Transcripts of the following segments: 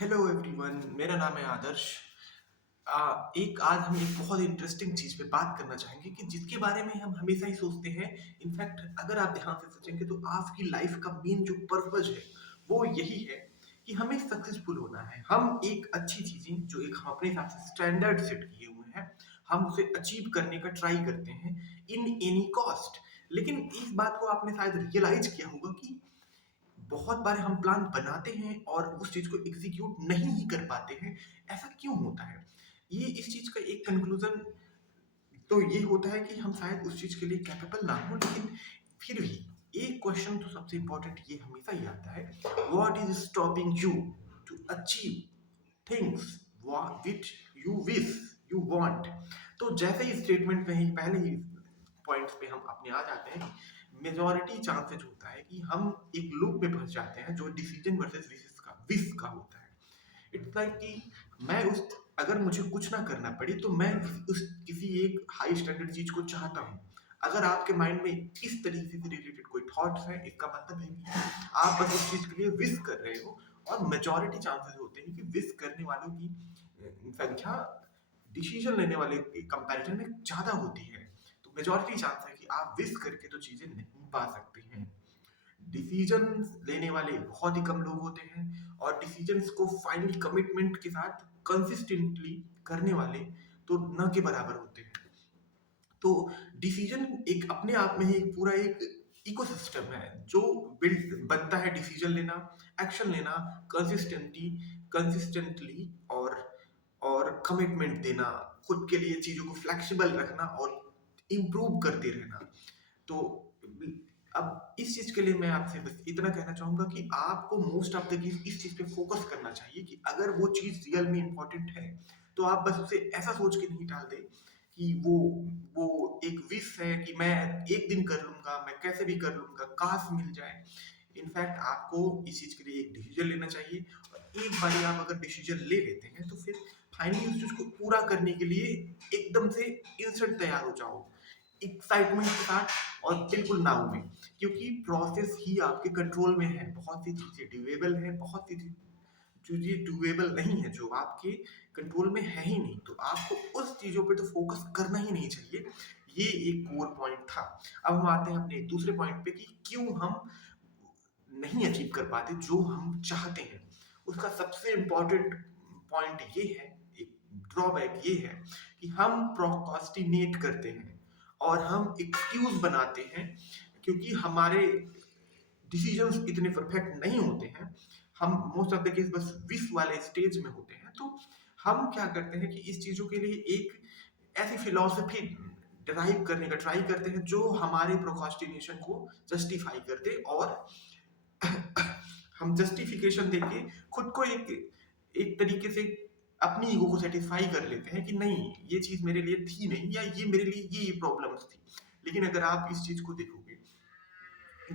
Hello everyone, मेरा नाम है आदर्श। आज हम एक बहुत इंटरेस्टिंग चीज़ पे बात करना चाहेंगे कि जिसके बारे में हम हमेशा ही सोचते हैं। इनफैक्ट अगर आप ध्यान से सोचेंगे तो आपकी लाइफ का मेन जो पर्पस है वो यही है कि हमें सक्सेसफुल होना है। हम एक अच्छी चीज़ें जो एक हम अपने हिसाब से स्टैंडर्ड सेट किए हुए हैं, हम उसे अचीव करने का ट्राई करते हैं इन एनी कॉस्ट। लेकिन इस बात को आपने शायद रियलाइज किया होगा कि बहुत बार हम प्लान बनाते हैं और उस चीज़ को एग्जीक्यूट नहीं ही कर पाते हैं। ऐसा क्यों होता है? ये इस चीज़ का एक कंक्लूज़न तो ये होता है कि हम शायद उस चीज़ के लिए कैपेबल ना हों, लेकिन फिर भी एक क्वेश्चन तो सबसे इम्पोर्टेंट ये हमेशा ही आता है, what is stopping you to achieve things which you wish you want? तो जैसे ही स्टेटमेंट में ही पहले ही पॉइंट्स पे हम अपने आ जाते हैं, मेजॉरिटी चांसेज होता है कि हम एक लूप में फंस जाते हैं जो डिसीजन वर्सेस विश का होता है। इट्स लाइक कि मैं उस अगर मुझे कुछ ना करना पड़े तो मैं उस किसी एक हाई स्टैंडर्ड चीज को चाहता हूँ। अगर आपके माइंड में इस तरीके से रिलेटेड कोई थॉट्स है, इसका मतलब है कि आप बस उस चीज के लिए विश कर रहे हो। और मेजॉरिटी चांसेस होते हैं कि विश करने वालों की संख्या डिसीजन लेने वाले के कंपैरिजन में ज्यादा होती है। तो मेजॉरिटी चांस है कि आप विश करके तो चीजें नहीं पा सकते हैं। डिसीजन लेने वाले बहुत ही कम लोग होते हैं, और डिसीजंस को फाइनली कमिटमेंट के साथ कंसिस्टेंटली करने वाले तो न के बराबर होते हैं। तो डिसीजन एक अपने आप में ही पूरा एक इकोसिस्टम है जो बिल्ड बनता है। डिसीजन लेना, एक्शन लेना, कंसिस्टेंटली कंसिस्टेंटली और कमिटमेंट देना, खुद के लिए चीजों को फ्लेक्सिबल रखना और इम्प्रूव करते रहना। तो अब इस चीज के लिए मैं आपसे बस इतना कहना चाहूंगा कि आपको मोस्ट ऑफ द केस इस चीज पे फोकस करना चाहिए कि अगर वो चीज रियल में इंपॉर्टेंट है तो आप बस उसे ऐसा सोच के नहीं डाल दें कि वो एक विश है कि मैं एक दिन कर लूंगा, मैं कैसे भी कर लूंगा, काश मिल जाए। इनफैक्ट आपको इस चीज के लिए एक डिसीजन लेना चाहिए, और एक बार आप अगर डिसीजन ले लेते हैं तो फिर फाइनली उस चीज को पूरा करने के लिए एकदम से इंस्टेंट तैयार हो जाओ, एक्साइटमेंट के साथ और बिल्कुल ना में। क्योंकि प्रोसेस ही आपके कंट्रोल में है। बहुत सी चीजें ड्यूएबल है, बहुत सी चीजें ड्यूएबल नहीं है जो आपके कंट्रोल में है ही नहीं। तो आपको उस चीजों पे तो फोकस करना ही नहीं चाहिए। ये एक कोर पॉइंट था। अब हम आते हैं अपने दूसरे पॉइंट पे कि क्यों हम नहीं अचीव कर पाते जो हम चाहते हैं। उसका सबसे इम्पोर्टेंट पॉइंट ये है, एक ड्रॉबैक ये है कि हम प्रोक्रास्टिनेट करते हैं और हम एक्सक्यूज बनाते हैं, क्योंकि हमारे डिसीजंस इतने परफेक्ट नहीं होते हैं। हम मोस्ट ऑफ द केस बस विश वाले स्टेज में होते हैं। तो हम क्या करते हैं कि इस चीजों के लिए एक ऐसी फिलॉसफी डिराइव करने का ट्राई करते हैं जो हमारे प्रोक्रास्टिनेशन को जस्टिफाई कर दे, और हम जस्टिफिकेशन देके खुद को एक एक तरीके से अपनी ईगो को सेटिस्फाई कर लेते हैं कि नहीं, ये चीज मेरे लिए थी नहीं, या ये मेरे लिए ये प्रॉब्लम्स थी। लेकिन अगर आप इस चीज को देखोगे,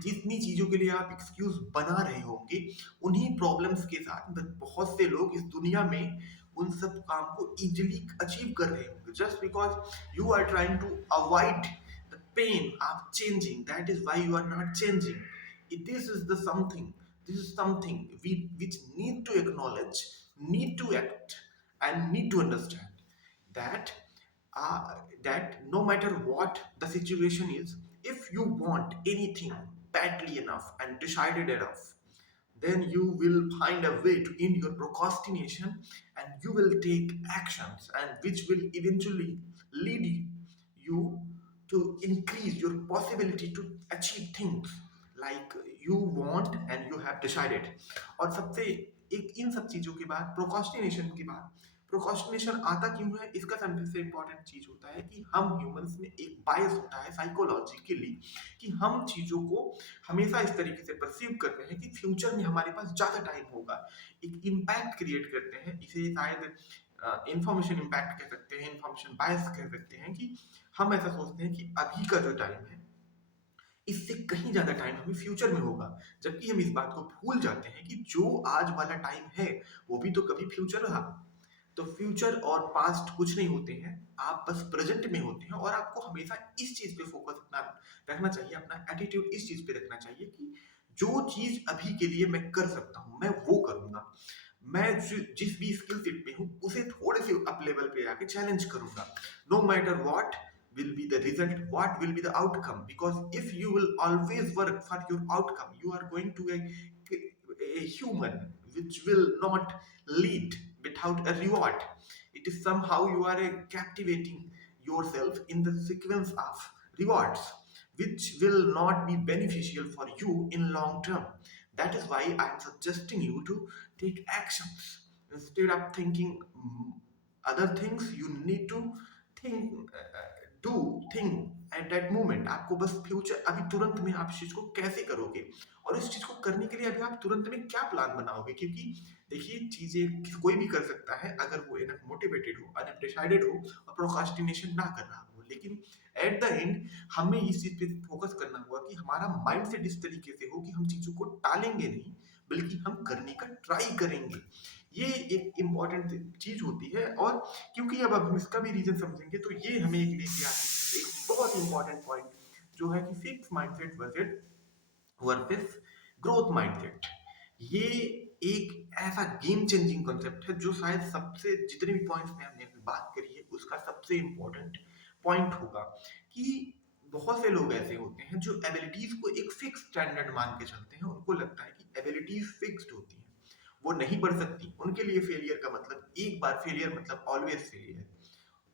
जितनी चीजों के लिए आप एक्सक्यूज बना रहे होंगे, उन्हीं प्रॉब्लम्स के साथ बहुत से लोग इस दुनिया में उन सब काम को इजिली अचीव कर रहे होंगे, just because you are trying to avoid the pain of changing. That is why you are not changing. this is the something this is something we which need to acknowledge, need to act, and need to understand that that no matter what the situation is, if you want anything badly enough and decided enough, then you will find a way to end your procrastination, and you will take actions and which will eventually lead you to increase your possibility to achieve things like you want and you have decided. और सबसे एक इन सब चीजों के बाद procrastination के बाद, procrastination आता क्यों है, इसका सबसे इंपॉर्टेंट चीज होता है कि हम ह्यूमंस में एक बायस होता है साइकोलॉजिकली, कि हम चीजों को हमेशा इस तरीके से परसीव करते हैं कि फ्यूचर में हमारे पास ज्यादा टाइम होगा। एक इम्पैक्ट क्रिएट करते हैं, इसे शायद इंफॉर्मेशन इम्पैक्ट कह सकते हैं, इंफॉर्मेशन बायस कह सकते हैं, कि हम ऐसा सोचते हैं कि अभी का जो टाइम है इससे कहीं ज्यादा टाइम हमें फ्यूचर में होगा। जबकि हम इस बात को भूल जाते हैं कि जो आज वाला टाइम है वो भी तो कभी फ्यूचर रहा। तो फ्यूचर और पास्ट कुछ नहीं होते हैं, आप बस प्रेजेंट में होते हैं। और आपको हमेशा इस चीज पे फोकस रखना चाहिए, अपना एटीट्यूड इस चीज पे रखना चाहिए कि जो चीज अभी के लिए मैं कर सकता हूं मैं वो करूंगा। मैं जिस भी स्किल सेट पे हूँ उसे थोड़े से अप लेवल पे आके चैलेंज करूंगा. No matter what will be the result, what will be the outcome, because if you will always work for your outcome, you are going to a human which will not lead without a reward. It is somehow you are captivating yourself in the sequence of rewards which will not be beneficial for you in long term. That is why I am suggesting you to take actions instead of thinking other things. You need to think, do thing at that moment. आपको बस future अभी तुरंत में आप इस चीज को कैसे करोगे और इस चीज को करने के लिए अभी आप तुरंत में क्या प्लान बनाओगे, क्योंकि देखिए चीजें कोई भी कर सकता है अगर वो इनफ मोटिवेटेड हो, अनफ डिसाइडेड हो और प्रोक्रास्टिनेशन ना कर रहा हो. लेकिन एट द एंड हमें इस चीज पे फोकस करना होगा कि हमारा माइंड सेट इस तरीके से हो कि हम चीजों को टालेंगे नहीं बल्कि हम करने का ट्राई करेंगे. ये एक इम्पॉर्टेंट चीज होती है. और क्योंकि अब हम इसका भी रीजन समझेंगे तो ये हमें एक लेके आती है एक बहुत इंपॉर्टेंट पॉइंट जो है कि fix mindset versus growth mindset. ये एक ऐसा गेम चेंजिंग कॉन्सेप्ट है जो शायद सबसे जितने भी पॉइंट्स में हमने अभी बात करी है उसका सबसे इम्पोर्टेंट पॉइंट होगा. कि बहुत से लोग ऐसे होते हैं जो एबिलिटीज को एक फिक्स स्टैंडर्ड मान के चलते हैं. उनको लगता है कि एबिलिटीज फिक्स्ड होती हैं, वो नहीं बढ़ सकती. उनके लिए फेलियर का मतलब एक बार फेलियर मतलब always failure,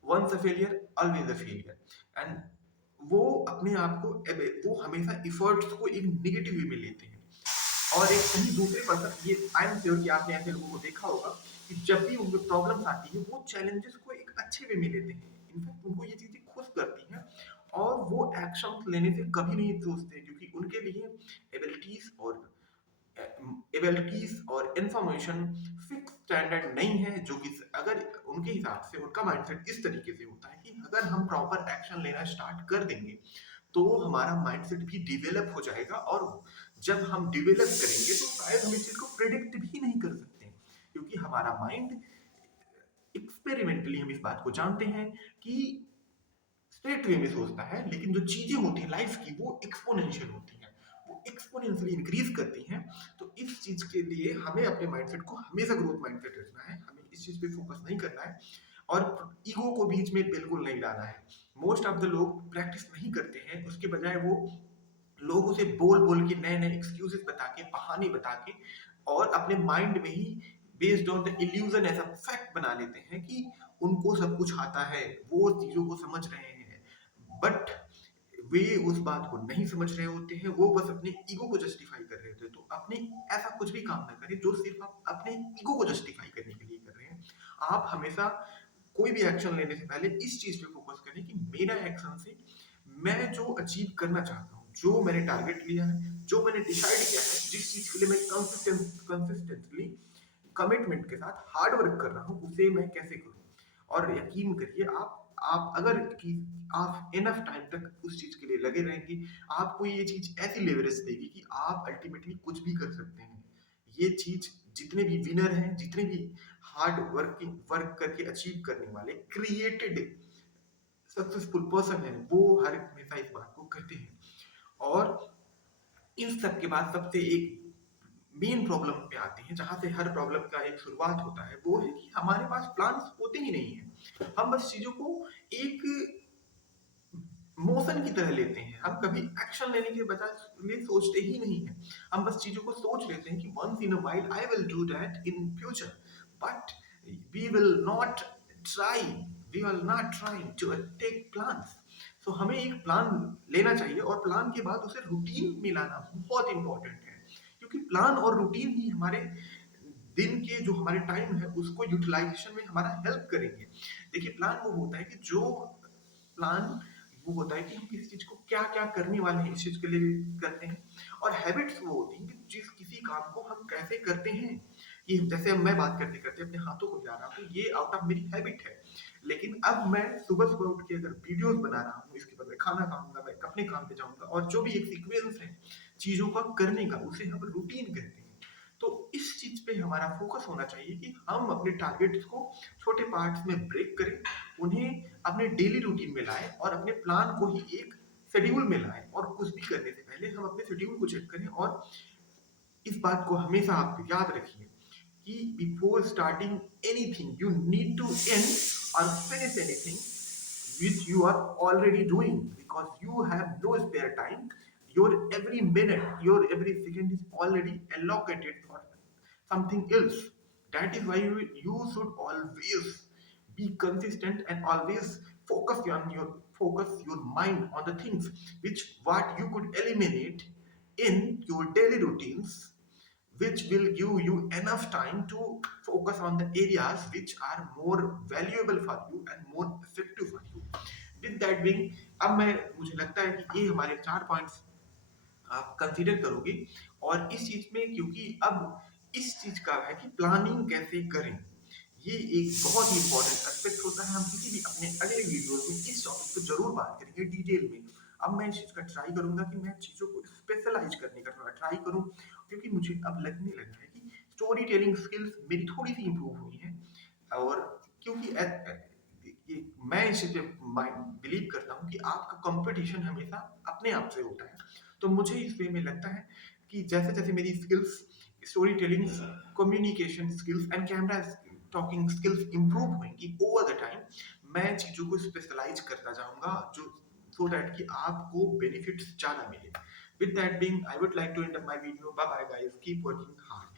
once a failure always a failure. And वो अपने आप को वो हमेशा इफर्ट्स को एक निगेटिव वे में लेते हैं. और एक कहीं दूसरे पर्सन, ये आई एम श्योर कि आपने ऐसे लोगों को देखा होगा कि जब भी उनको प्रॉब्लम्स आती है वो चैलेंजेस को एक अच्छे वे में लेते हैं. इनफैक्ट उनको ये चीजें खुश करती हैं और वो एक्शन लेने से कभी नहीं सोचते क्योंकि उनके लिए एबिलिटीज और और इंफॉर्मेशन फिक्स स्टैंडर्ड नहीं है. जो कि अगर उनके हिसाब से उनका माइंडसेट इस तरीके से होता है कि अगर हम प्रॉपर एक्शन लेना स्टार्ट कर देंगे तो हमारा माइंडसेट भी डिवेलप हो जाएगा. और जब हम डिवेलप करेंगे तो शायद हम इस चीज को प्रेडिक्ट भी नहीं कर सकते क्योंकि हमारा माइंड एक्सपेरिमेंटली हम इस बात को जानते हैं कि स्ट्रेट वे में सोचता है. लेकिन जो चीजें होती हैं लाइफ की वो एक्सपोनेंशियल होती हैं, वो एक्सपोनेंशियली इंक्रीज करती हैं. तो इस चीज के लिए हमें अपने माइंडसेट को हमेशा ग्रोथ माइंडसेट रखना है. हमें इस चीज पे फोकस नहीं करना है और ईगो को बीच में बिल्कुल नहीं लाना है. मोस्ट ऑफ द लोग प्रैक्टिस नहीं करते हैं, उसके बजाय वो लोगों से बोल बोल के नए नए एक्सक्यूजेस बता के बहाने बता के और अपने माइंड में ही बेस्ड ऑन द इल्यूजन ऐसा फैक्ट बना लेते हैं कि उनको सब कुछ आता है, वो चीजों को समझ रहे हैं. बट वे उस बात को नहीं समझ रहे होते हैं, वो बस अपने ईगो को जस्टिफाई कर रहे होते हैं. तो अपने ऐसा कुछ भी काम ना करें जो सिर्फ आप अपने ईगो को जस्टिफाई करने के लिए कर रहे हैं. आप हमेशा कोई भी एक्शन लेने से पहले इस चीज पे फोकस करें कि मेरा एक्शन से मैं जो अचीव करना चाहता हूँ, जो मैंने टारगेट लिया है, जो मैंने डिसाइड किया है, जिस चीज के लिए मैं कंसिस्टेंटली कमिटमेंट के साथ हार्ड वर्क कर रहा हूँ, उसे मैं कैसे करूँ. और यकीन करिए आप अगर कि आप इनफ टाइम तक उस चीज के लिए लगे रहेंगे, आपको ये चीज ऐसी लेवरेज देगी कि आप अल्टीमेटली कुछ भी कर सकते हैं. ये चीज जितने भी विनर हैं, जितने भी हार्ड वर्क करके अचीव करने वाले क्रिएटेड सक्सेसफुल पर्सन है वो हर हमेशा इस बात को कहते हैं. और इन सब के बाद सबसे एक मेन प्रॉब्लम पे आते हैं जहां से हर प्रॉब्लम का एक शुरुआत होता है. वो है कि हमारे पास प्लान्स होते ही नहीं है. हम बस चीजों को एक मोशन की तरह लेते हैं. हम कभी एक्शन लेने के बजाय सोचते ही नहीं है. हम बस चीजों को सोच लेते हैं कि once in a while I will do that in future. But we will not try we will not try to take plans. So हमें एक प्लान लेना चाहिए और प्लान के बाद उसे रूटीन में लाना बहुत इंपॉर्टेंट है. क्योंकि प्लान और रूटीन ही हमारे दिन के जो हमारे टाइम है उसको यूटिलाइजेशन में हमारा हेल्प करेंगे. देखिए प्लान वो होता है कि जो प्लान वो होता है कि हम किसी चीज को क्या क्या करने वाले हैं इस चीज के लिए करते हैं. और हैबिट्स वो होती हैं कि जिस किसी काम को हम कैसे करते हैं. कि जैसे अब मैं बात करते करते अपने हाथों को हिला रहा हूँ, ये आउट ऑफ मेरी हैबिट है. लेकिन अब मैं सुबह सुबह उठ के अगर वीडियोस बना रहा हूँ, इसके बाद मैं खाना खाऊंगा, मैं अपने काम पे जाऊंगा और जो भी एक सीक्वेंस है चीजों का करने का उसे हम रूटीन कहते हैं. तो इस चीज पे हमारा फोकस होना चाहिए कि हम अपने टारगेट्स को छोटे पार्ट्स में ब्रेक करें, उन्हें अपने डेली रूटीन में लाएं और अपने प्लान को ही एक शेड्यूल में लाएं. और कुछ भी करने से पहले हम अपने शेड्यूल को चेक करें. और इस बात को हमेशा आप याद रखिए कि before starting anything you need to end or finish anything which you are already doing, because you have no spare time. Your every minute, your every second is already allocated for something else. That is why you should always be consistent and always focus your mind on the things which what you could eliminate in your daily routines, which will give you enough time to focus on the areas which are more valuable for you and more effective for you. With that being, अब मैं मुझे लगता है कि ये हमारे 4 points आप consider करोगे। और इस चीज में क्योंकि अब इस चीज का है कि प्लानिंग कैसे करें, ये एक बहुत ही इंपॉर्टेंट एस्पेक्ट होता है। हम किसी भी अपने अगले वीडियोस में इस टॉपिक पे जरूर बात करेंगे डिटेल में। अब मैं इस चीज का ट्राई करूंगा कि मैं चीजों को स्पेशलाइज करने का थोड़ा ट्राई करूं, क्योंकि मुझे अब लगने लगा है कि स्टोरी टेलिंग स्किल्स मेरी थोड़ी सी इंप्रूव हुई है। और क्योंकि मैं इस चीज पे बिलीव करता हूँ कि आपका कंपटीशन हमेशा अपने आप से होता है। तो मुझे इस वे में लगता है कि जैसे जैसे मेरी skills, story telling, communication skills and camera talking skills improve होंगी ओवर द टाइम, मैं चीज़ों को स्पेशलाइज करता जाऊंगा, जो सो दैट कि आपको बेनिफिट्स ज़्यादा मिले। With that being, I would like to end up my video. Bye bye guys, keep working hard.